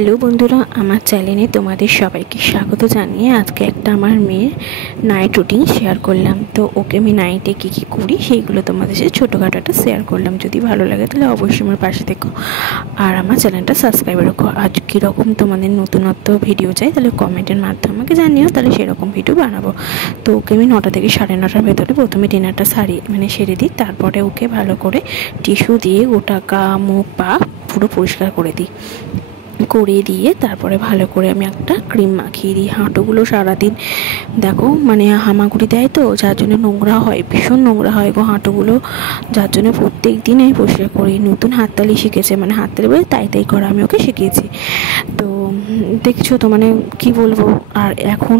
Hello বন্ধুরা, আমার চ্যানেলে তোমাদের সবাইকে স্বাগত জানিয়ে আজকে একটা আমার মেয়ের নাইট রুটিন শেয়ার করলাম। তো ওকে আমি নাইটে কী কী করি সেইগুলো তোমাদের সাথে ছোটোখাটো একটা শেয়ার করলাম। যদি ভালো লাগে তাহলে অবশ্যই আমার পাশে থেকো আর আমার চ্যানেলটা সাবস্ক্রাইব রাখো। আজ কীরকম তোমাদের নতুনত্ব ভিডিও চাই তাহলে কমেন্টের মাধ্যমে আমাকে জানিও, তাহলে সেরকম ভিডিও বানাবো। তো ওকে আমি 9টা থেকে 9:30টার ভেতরে প্রথমে ডিনারটা সেরে দিই। তারপরে ওকে ভালো করে টিস্যু দিয়ে গোটা গা মুখ পা পুরো পরিষ্কার করে দিয়ে তারপরে ভালো করে আমি একটা ক্রিম মাখিয়ে দিই। হাঁটুগুলো সারাদিন দেখো হামাগুড়ি দেয়, তো যার জন্য নোংরা হয়, ভীষণ নোংরা হয় গো হাঁটুগুলো, যার জন্য প্রত্যেক দিন আমি পরিষ্কার করি। নতুন হাততালি শিখেছে, হাততালি বলে তাই করা আমি ওকে শিখিয়েছি। তো দেখছো তো কি বলবো। আর এখন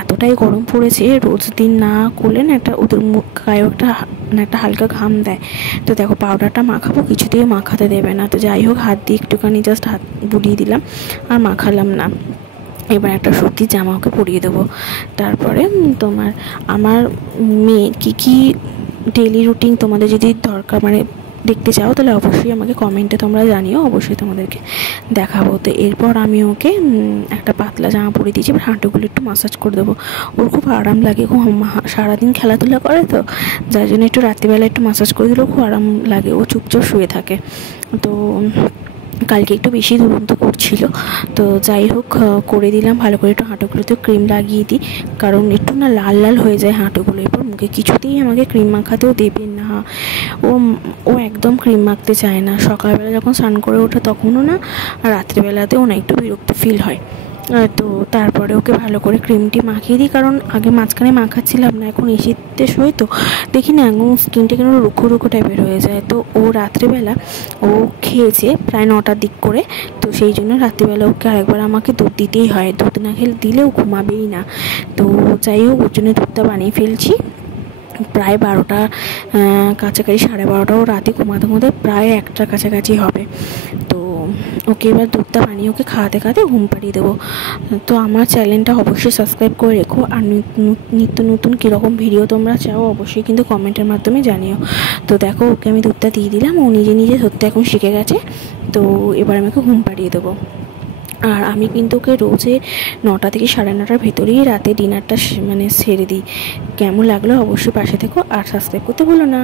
এতটাই গরম পড়েছে, রোজ দিন না করলে না একটা ওদের গায়ে একটা হালকা ঘাম দেয়। তো দেখো পাউডারটা মাখাবো, কিছুতেই মাখাতে দেবে না। তো যাই হোক হাত দিয়ে একটুখানি জাস্ট হাত বুলিয়ে দিলাম আর মাখালাম না। এবার একটা সুতির জামা ওকে পরিয়ে দেবো। তারপরে আমার মেয়ের কী ডেইলি রুটিন তোমাদের যদি দরকার দেখতে চাও তাহলে অবশ্যই আমাকে কমেন্টে তোমরা জানিও, অবশ্যই তোমাদেরকে দেখাবো। তো এরপর আমি ওকে একটা পাতলা জামা পরিয়ে দিয়েছি। এবার হাঁটুগুলো একটু মাসাজ করে দেবো। ওর খুব আরাম লাগে, সারাদিন খেলাধুলা করে, তো যার জন্য একটু রাত্রিবেলা একটু মাসাজ করে দিলেও খুব আরাম লাগে। ও চুপচাপ শুয়ে থাকে। তো কালকে একটু বেশি দুরন্ত করছিল, তো যাই হোক করে দিলাম ভালো করে। একটু হাঁটুগুলোতে ক্রিম লাগিয়ে দিই, কারণ একটু লাল লাল হয়ে যায় হাঁটুগুলো। এরপর মুখে কিছুতেই আমাকে ক্রিম মাখাতেও দেবেন না। ও একদম ক্রিম মাখতে চায় না। সকালবেলা যখন স্নান করে ওঠে তখনও না, আর রাত্রিবেলাতেও না, একটু বিরক্ত ফিল হয়। তো তারপরে ওকে ভালো করে ক্রিমটি মাখিয়ে দিই, কারণ আগে মাঝখানে মাখাচ্ছিলাম না, এখন এসিতে শোয় তো দেখি না এখন স্কিনটা কেন রুখো রুখো টাইপের হয়ে যায়। তো ও রাত্রিবেলা ও খেয়েছে প্রায় 9টার দিক করে, তো সেই জন্য রাত্রিবেলা ওকে আরেকবার আমাকে দুধ দিতেই হয়। দুধ না খেলে দিলেও ঘুমাবেই না। তো যাই হোক ওর জন্য দুধটা বানিয়ে ফেলছি। প্রায় 12টা কাছাকাছি, 12:30ও রাতে ঘুমাতে প্রায় 1টার কাছাকাছি হবে। তো ওকে এবার দুধটা বানিয়ে ওকে খাওয়াতে ঘুম পাড়িয়ে দেবো। তো আমার চ্যানেলটা অবশ্যই সাবস্ক্রাইব করে রেখো। আর নিত্য নতুন কীরকম ভিডিও তোমরা চাও অবশ্যই কিন্তু কমেন্টের মাধ্যমে জানিও। তো দেখো ওকে আমি দুধটা দিয়ে দিলাম, ও নিজে ধরতে এখন শিখে গেছে। তো এবার আমি ওকে ঘুম পাড়িয়ে দেবো। আর আমি কিন্তু ওকে রোজে 9টা থেকে 9:30টার ভেতরেই রাতে ডিনারটা সেরে দিই। কেমন লাগলো অবশ্যই পাশে থেকো আর সাবস্ক্রাইব করতে ভুলো না।